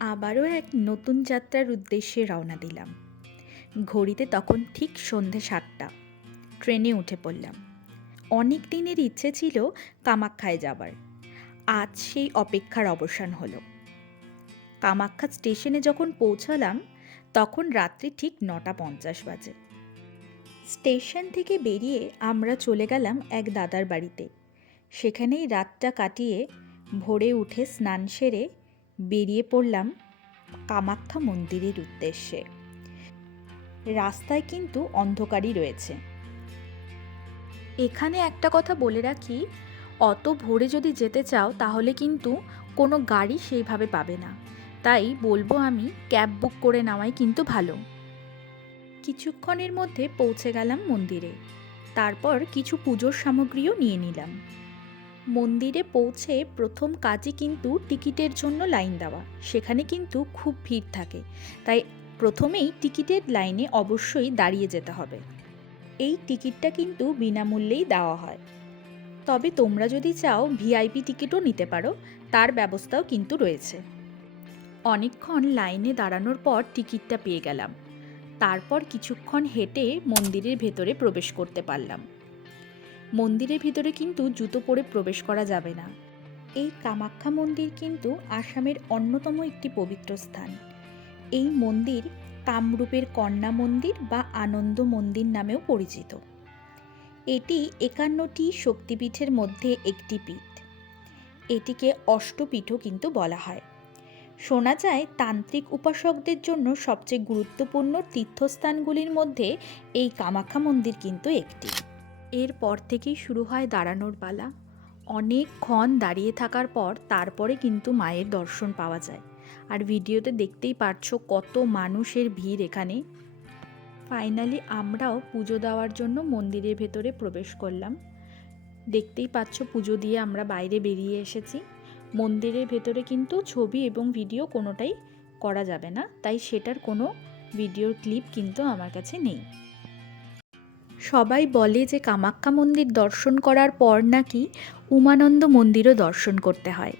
আবারও এক নতুন যাত্রার উদ্দেশ্যে রওনা দিলাম। ঘড়িতে তখন ঠিক সন্ধে সাতটা। ট্রেনে উঠে পড়লাম। অনেক দিনের ইচ্ছে ছিল কামাখ্যায় যাবার। আজ সেই অপেক্ষার অবসান হলো। কামাখ্যা স্টেশনে যখন পৌঁছালাম, তখন রাত্রি ঠিক নটা পঞ্চাশ বাজে। স্টেশন থেকে বেরিয়ে আমরা চলে গেলাম এক দাদার বাড়িতে। সেখানেই রাতটা কাটিয়ে ভোরে উঠে স্নান সেরে বেরিয়ে পড়লাম কামাখ্যা মন্দিরের উদ্দেশ্যে। রাস্তায় কিন্তু অন্ধকারই রয়েছে। এখানে একটা কথা বলে রাখি, অত ভোরে যদি যেতে চাও তাহলে কিন্তু কোনো গাড়ি সেইভাবে পাবে না। তাই বলব আমি, ক্যাব বুক করে নেওয়াই কিন্তু ভালো। কিছুক্ষণের মধ্যে পৌঁছে গেলাম মন্দিরে। তারপর কিছু পুজোর সামগ্রীও নিয়ে নিলাম। মন্দিরে পৌঁছে প্রথম কাজই কিন্তু টিকিটের জন্য লাইন দেওয়া। সেখানে কিন্তু খুব ভিড় থাকে। তাই প্রথমেই টিকিটের লাইনে অবশ্যই দাঁড়িয়ে যেতে হবে। এই টিকিটটা কিন্তু বিনামূল্যেই দেওয়া হয়। তবে তোমরা যদি চাও ভিআইপি টিকিটও নিতে পারো, তার ব্যবস্থাও কিন্তু রয়েছে। অনেকক্ষণ লাইনে দাঁড়ানোর পর টিকিটটা পেয়ে গেলাম। তারপর কিছুক্ষণ হেঁটে মন্দিরের ভেতরে প্রবেশ করতে পারলাম। মন্দিরের ভিতরে কিন্তু জুতো পরে প্রবেশ করা যাবে না। এই কামাখ্যা মন্দির কিন্তু আসামের অন্যতম একটি পবিত্র স্থান। এই মন্দির কামরূপের কন্যা মন্দির বা আনন্দ মন্দির নামেও পরিচিত। এটি একান্নটি শক্তিপীঠের মধ্যে একটি পীঠ। এটিকে অষ্টপীঠও কিন্তু বলা হয়। শোনা যায়, তান্ত্রিক উপাসকদের জন্য সবচেয়ে গুরুত্বপূর্ণ তীর্থস্থানগুলির মধ্যে এই কামাখ্যা মন্দির কিন্তু একটি। এরপর থেকেই শুরু হয় দাঁড়ানোর পালা। অনেকক্ষণ দাঁড়িয়ে থাকার পর তারপরে কিন্তু মায়ের দর্শন পাওয়া যায়। আর ভিডিওতে দেখতেই পারছ কত মানুষের ভিড় এখানে। ফাইনালি আমরাও পুজো দেওয়ার জন্য মন্দিরের ভেতরে প্রবেশ করলাম। দেখতেই পাচ্ছ পুজো দিয়ে আমরা বাইরে বেরিয়ে এসেছি। মন্দিরের ভেতরে কিন্তু ছবি এবং ভিডিও কোনোটাই করা যাবে না। তাই সেটার কোনো ভিডিওর ক্লিপ কিন্তু আমার কাছে নেই। সবাই বলে যে কামাখ্যা মন্দির দর্শন করার পর নাকি উমানন্দ মন্দিরও দর্শন করতে হয়।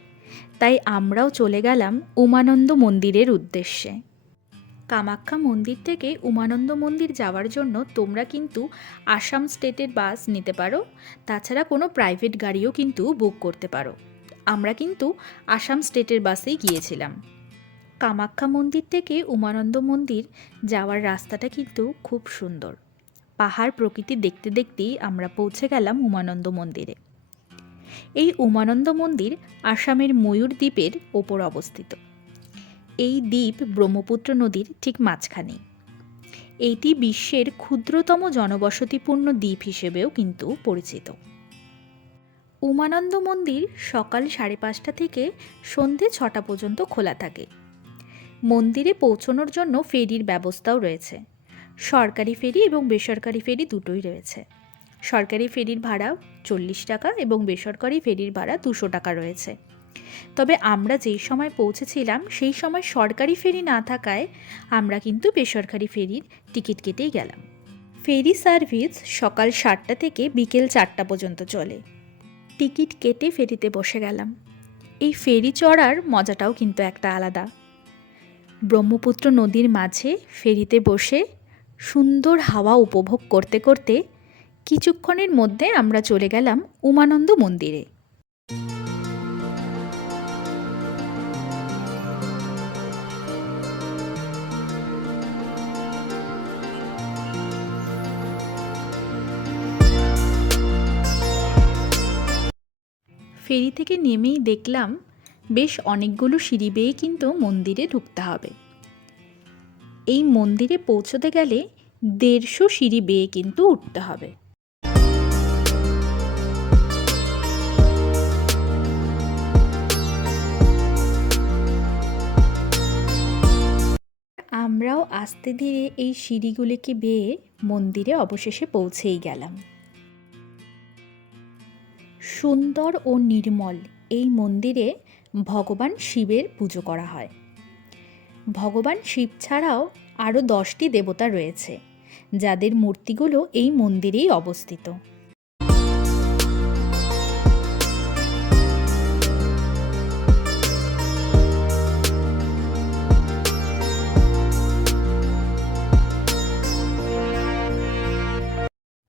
তাই আমরাও চলে গেলাম উমানন্দ মন্দিরের উদ্দেশ্যে। কামাখ্যা মন্দির থেকে উমানন্দ মন্দির যাওয়ার জন্য তোমরা কিন্তু আসাম স্টেটের বাস নিতে পারো। তাছাড়া কোনো প্রাইভেট গাড়িও কিন্তু বুক করতে পারো। আমরা কিন্তু আসাম স্টেটের বাসেই গিয়েছিলাম। কামাখ্যা মন্দির থেকে উমানন্দ মন্দির যাওয়ার রাস্তাটা কিন্তু খুব সুন্দর। পাহাড় প্রকৃতি দেখতে দেখতেই আমরা পৌঁছে গেলাম উমানন্দ মন্দিরে। এই উমানন্দ মন্দির আসামের ময়ূর দ্বীপের ওপর অবস্থিত। এই দ্বীপ ব্রহ্মপুত্র নদীর ঠিক মাঝখানে এইটি বিশ্বের ক্ষুদ্রতম জনবসতিপূর্ণ দ্বীপ হিসেবেও কিন্তু পরিচিত। উমানন্দ মন্দির সকাল সাড়ে পাঁচটা থেকে সন্ধে ছটা পর্যন্ত খোলা থাকে। মন্দিরে পৌঁছানোর জন্য ফেরির ব্যবস্থাও রয়েছে। সরকারি ফেরি এবং বেসরকারি ফেরি দুটোই রয়েছে। সরকারি ফেরির ভাড়া চল্লিশ টাকা এবং বেসরকারি ফেরির ভাড়া দুশো টাকা রয়েছে। তবে আমরা যেই সময় পৌঁছেছিলাম, সেই সময় সরকারি ফেরি না থাকায় আমরা কিন্তু বেসরকারি ফেরির টিকিট কেটেই গেলাম। ফেরি সার্ভিস সকাল সাতটা থেকে বিকেল চারটা পর্যন্ত চলে। টিকিট কেটে ফেরিতে বসে গেলাম। এই ফেরি চড়ার মজাটাও কিন্তু একটা আলাদা। ব্রহ্মপুত্র নদীর মাঝে ফেরিতে বসে সুন্দর হাওয়া উপভোগ করতে করতে কিছুক্ষণের মধ্যে আমরা চলে গেলাম উমানন্দ মন্দিরে। ফেরি থেকে নেমেই দেখলাম, বেশ অনেকগুলো সিঁড়ি বেয়ে কিন্তু মন্দিরে ঢুকতে হবে। এই মন্দিরে পৌঁছতে গেলে দেড়শো সিঁড়ি বেয়ে কিন্তু উঠতে হবে। আমরাও আস্তে ধীরে এই সিঁড়িগুলিকে বেয়ে মন্দিরে অবশেষে পৌঁছেই গেলাম। সুন্দর ও নির্মল এই মন্দিরে ভগবান শিবের পুজো করা হয়। ভগবান শিব ছাড়াও আরও দশটি দেবতা রয়েছে, যাদের মূর্তিগুলো এই মন্দিরেই অবস্থিত।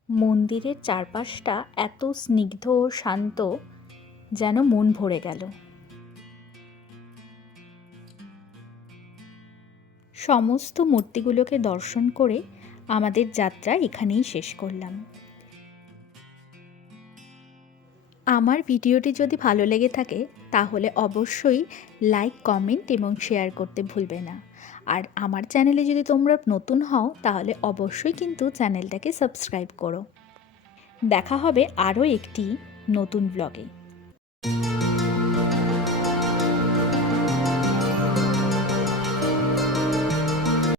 মন্দিরের চারপাশটা এত স্নিগ্ধ ও শান্ত যেন মন ভরে গেল। সমস্ত মূর্তিগুলোকে দর্শন করে আমাদের যাত্রা এখানেই শেষ করলাম। আমার ভিডিওটি যদি ভালো লেগে থাকে, তাহলে অবশ্যই লাইক, কমেন্ট এবং শেয়ার করতে ভুলবে না। আর আমার চ্যানেলে যদি তোমরা নতুন হও, তাহলে অবশ্যই কিন্তু চ্যানেলটাকে সাবস্ক্রাইব করো। দেখা হবে আরও একটি নতুন ব্লগে